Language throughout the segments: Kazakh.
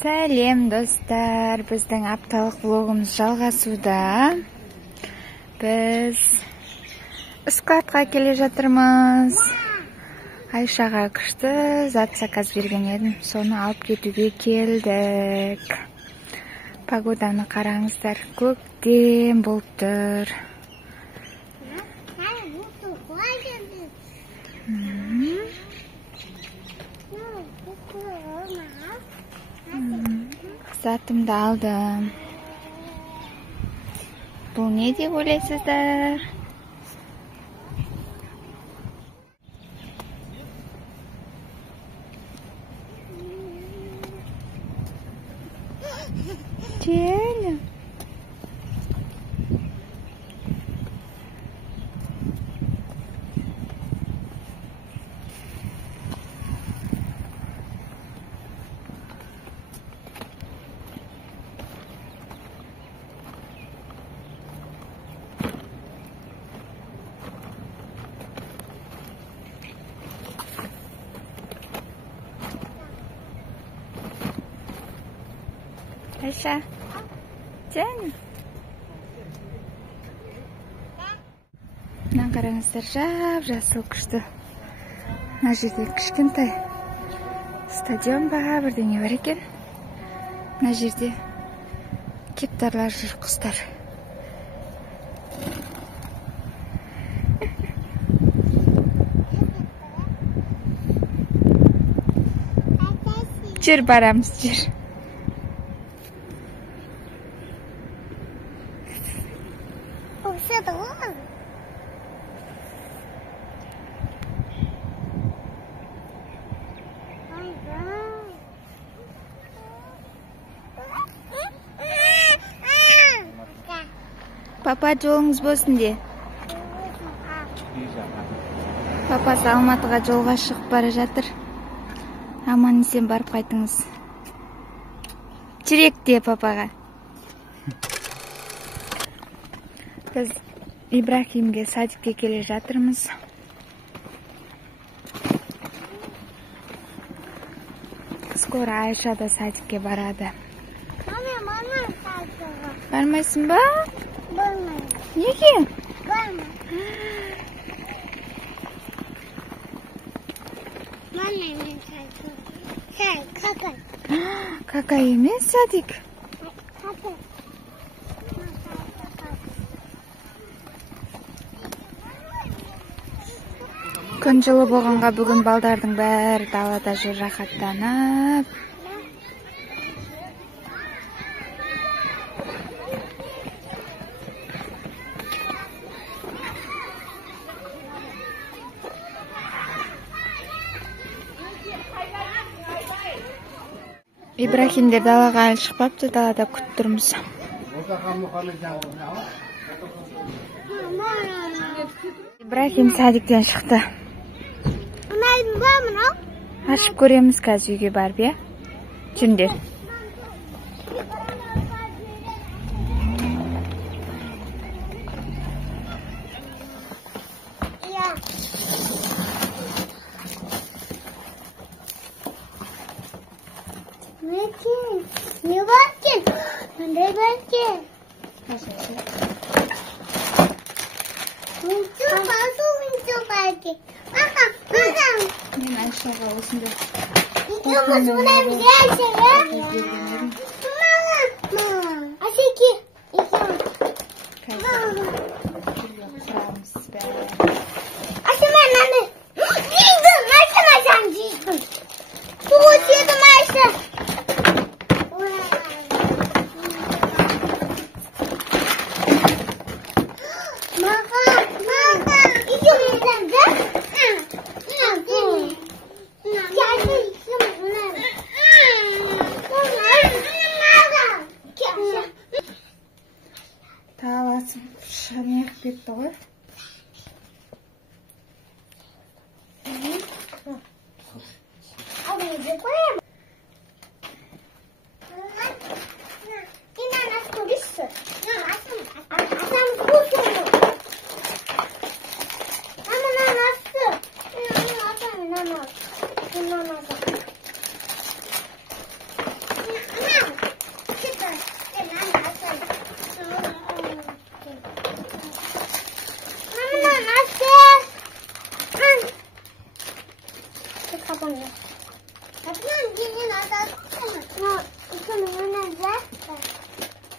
Сәлем достар, біздің апталық влогымыз жалғасуда. Біз складқа келе жатырмыз. Айшаға күшті зат заказ берген едім, соны алып кетуге келдік. Погоданы қараңыздар, көктем болып тұр. Затымды алдым. Бұл не деп ойлайсыздар? Челі. Айша, Жан. Мына қараңыздар, жап-жасыл күшті. Мына жерде кішкентай стадион ба, бірдеңе бар екен. Мына жерде кептарлар жүр, құстар. Жүр, барамыз, жүр. Папа жолыңыз болсын де. Папасы Алматыға жолға шығып бара жатыр. Аман-есен барып қайтыңыз. Жүрек де папаға. Біз Ибрахимге садикке келе жатырмыз. Скоро Айша да садикке барады. Бармайсың ба? Неге? Какай емес, садик? Күн жылы болғанға бүгін балдардың бәрі далада жүр рахаттанып. Ибрахимдер далаға әлі шықпапты, далада күтіп тұрмыз. Ибрахим садиктен шықты. Ашып көреміз қазір үйге барып, е? Жүріңдер. Не баркен? Қандай баркен? Үнсу баркен. Мен Айшаға осында. Екеуміз мұнай бізге Айшаға? Мама. Асеке. Асемен, маме. Жейдің, Айшаға жейдің. Туғыз едім Айша. Таласым шығып кетті ғой.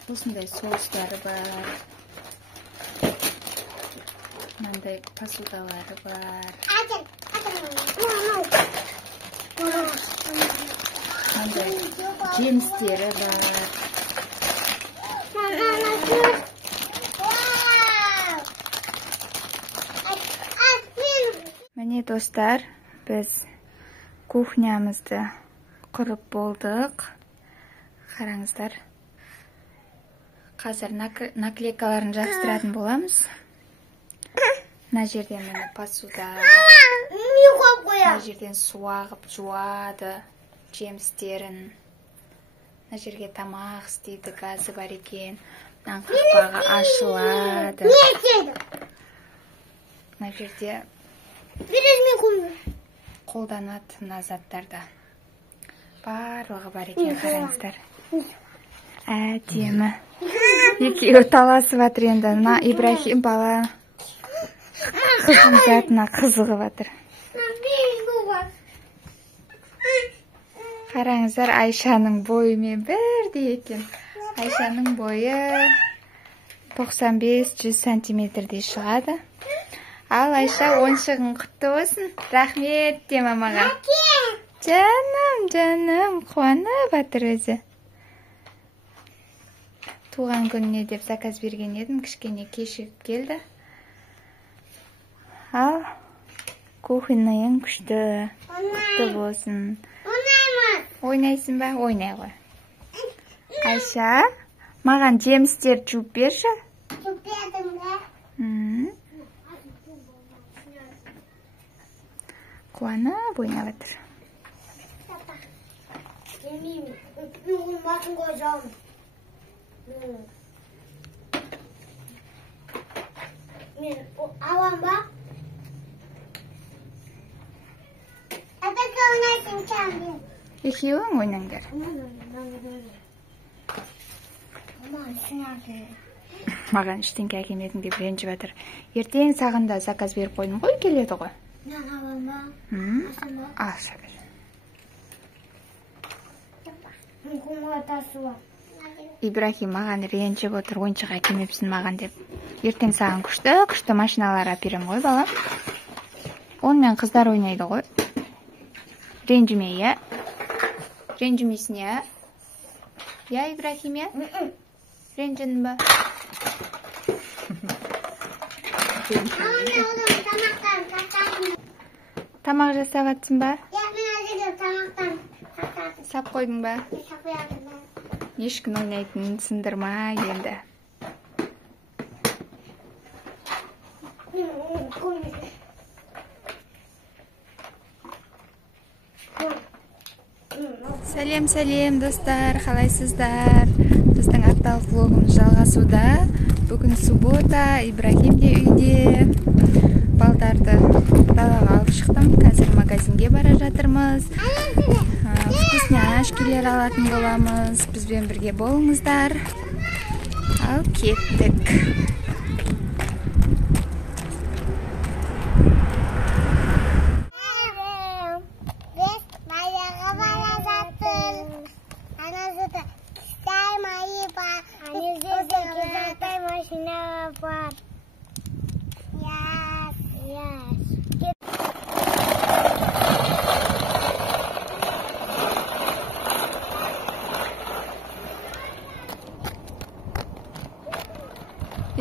осындай соустары бар. Мынандай посудалары бар. Мынандай жемістері бар. Міне достар, біз кухнямызды құрып болдық. Қараңыздар. Қазір наклейкаларын жабыстыратын боламыз. Мына жерден міне посуда. Мына жерден су ағып жуады жемістерін. Мына жерге тамақ істейді, газы бар екен. Мына қақпағы ашылады. Мына жерде қолданатын заттарда барлығы бар екен, қараңыздар. Әдемі. Екеуі таласып жатыр енді. Мына Ибрахим бала қыздың затына қызығып жатыр. Қараңыздар, Айшаның бойымен бірдей екен. Айшаның бойы 95-100 сантиметрдей шығады. Ал Айша, ойыншығың құтты болсын. Рахмет де мамаға. Жаным, қуанып жатыр өзі. Туған күніне деп заказ берген едім, кішкене кешігіп келді. Ал кухняң күшті болсын. Ойнайсың ба? Ойнай ғой. Айша, маған жемістер жуып берші. Жуып бердім бе? Қуанып ойнап жатыр. Жемеймін. Мен басын қойсам. Мен алам ба? Әпеке ойнайсың кәмбен. Екеуің ойнаңдар. Маған ештеңке әкелмедің деп ренжіп жатыр. Ертең саған да заказ беріп қойдым ғой, келеді ғой. Мен алам ба? Алса бер. Ибрахим маған ренжіп отыр, ойыншық әкелмепсің маған деп. Ертең саған күшті машиналар әперем ғой, балам. Онымен қыздар ойнайды ғой. Ренжіме, я? Ренжімейсің, я? Я, Ибрахим, я? Ренжінің ба? Тамақ жасап атсың ба? Сап қойдың ба? Ешкін ойнайтын сындырма енді. Сәлем достар, қалайсыздар? Біздің апталық влогымыз жалғасуда. Бүгін суббота, Ибрахим де үйде. Балдарды далаға алып шықтым. Қазір магазинге бара жатырмыз. Вкусняшкелер алатын боламыз. Бізбен бірге болыңыздар. Ал кеттік.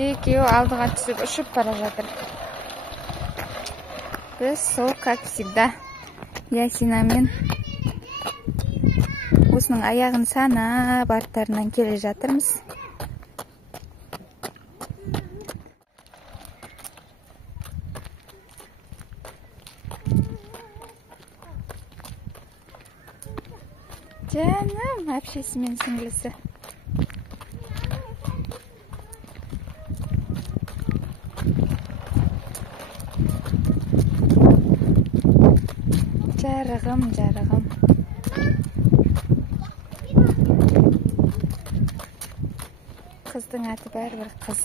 Екеуі алдыға түсіп ұшып бара жатыр. Біз сол, как всегда, Ясинамен осының аяғын санап арттарынан келе жатырмыз. Жаным, әпшесі мен сіңлісі. Жарығым. Қыздың аты бәрібір қыз.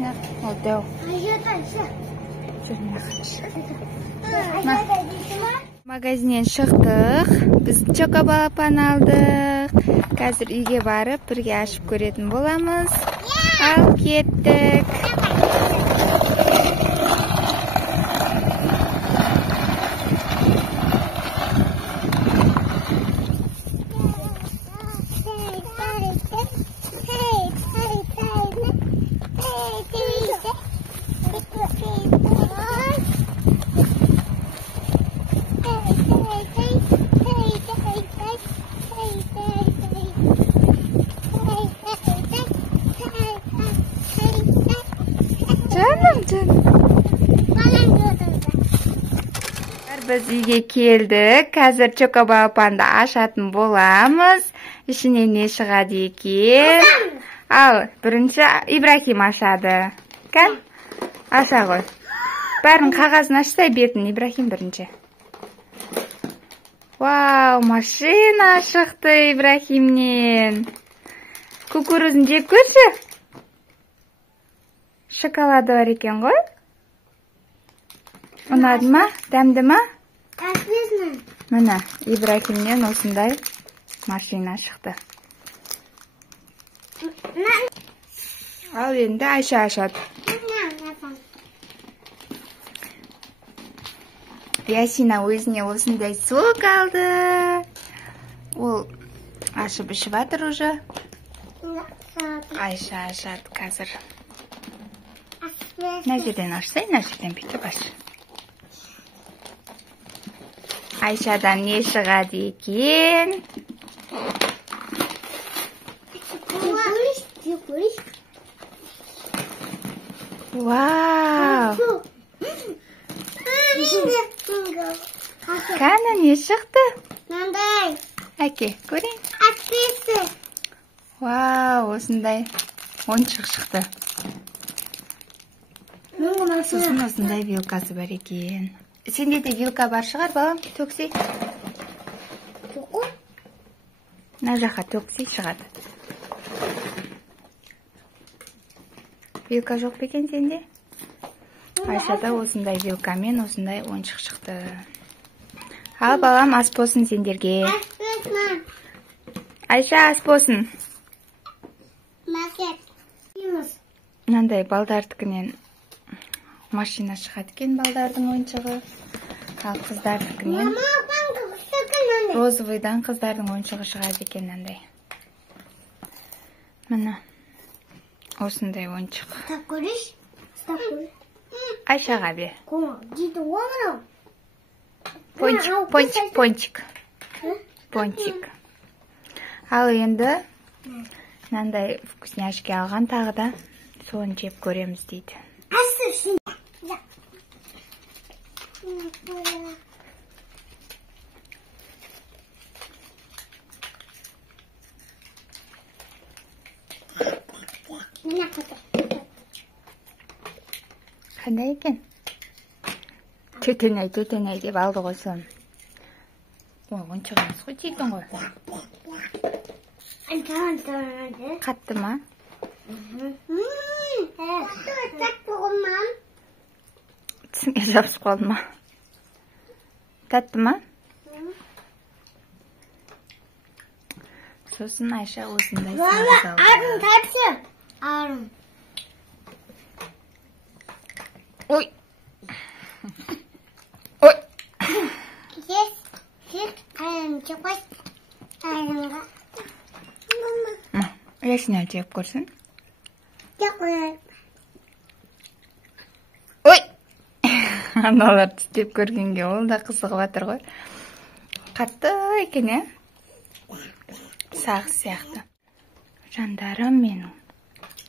Ясина. Ол дәу. Магазиннен шықтық. Біз чокобалапан алдық. Қазір үйге барып, бірге ашып көретін боламыз. Ал кеттік. Biz үйге келдік. Қазір чокобалапанды ашатын боламыз. Ішінен не шығады екен? Ал, бірінші Ибрахим ашады. Кән? Аша ғой. Бәрін қағазын ашса бетін Ибрахим бірінші. Вау, машина шықты Ибрахимнен. Кукурузын жеп көрші? Шоколады бар екен ғой? Ұнады ма? Дәмді ма? Мына, Ибрахимнен осындай машина шықты. Ал енді Айша ашады. Ясина өзіне осындай сок алды. Ол ашып ішіп жатыр уже. Айша ашады қазір. Мына жерден ашсай, мына жерден бүйтіп аш. Айшадан не шығады екен? Вау! Қана не шықты? Әке, көрейін. Вау, осындай ойыншық шықты. Сосын осындай вилкасы бар екен. Сенде де вилка бар шығар, балам? Төксей. Мына жаққа төксей шығады. Вилка жоқ бекен сенде? Айшада осындай вилкамен осындай ойыншық шықты. Ал, балам, ас болсын сендерге. Айша, ас болсын. Мынандай балдардыкінен машина шығады екен, балдардың ойыншығы. Ал қыздардыкінен розовыйдан қыздардың ойыншығы шығады екен, мынандай. Мына осындай ойыншық. Айшаға бе. Пончик. Ал енді мынандай вкусняшки алған, тағы да соны жеп көреміз дейді. Қандай екен? Төтен-ай деп алды ғой соны. Ойыншығымыз ғой жейдің ғой. Қатты ма? Тісіңе жабысып қалды ма? Тәтті ма? Сосын Айша осындай сағыз алды. Арым. Ой! Ой! Ясина жеп көрсін. Ой! Аналар тістеп көргенге ол да қызығып жатыр ғой. Қатты екен, е? Сағыз сияқты. Жандарым менің.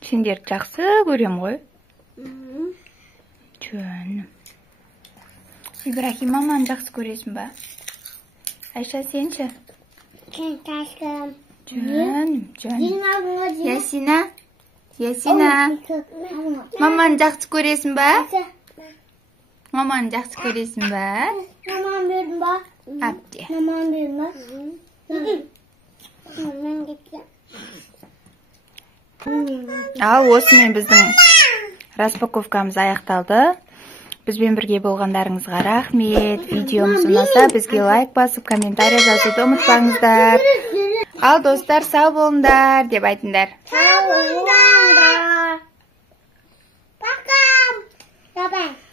Сендер жақсы көрем ғой. Жөн. Ибрахим, маманы жақсы көресің ба? Айша, сенші? Жөн. Ясина. Маманы жақсы көресің ба? Маманы жақсы көресің ба? Маманы бердің ба? Әпте. Маманы бердің ба? Маманы кеткен. Ал осымен біздің Распаковкамыз аяқталды. Бізбен бірге болғандарыңызға рахмет. Видеомыз ұнаса, бізге лайк басып, комментарий жазуды ұмытпаңыздар. Ал достар, сау болыңдар деп айтыңдар. Сау болыңдар. Пока. Bye-bye.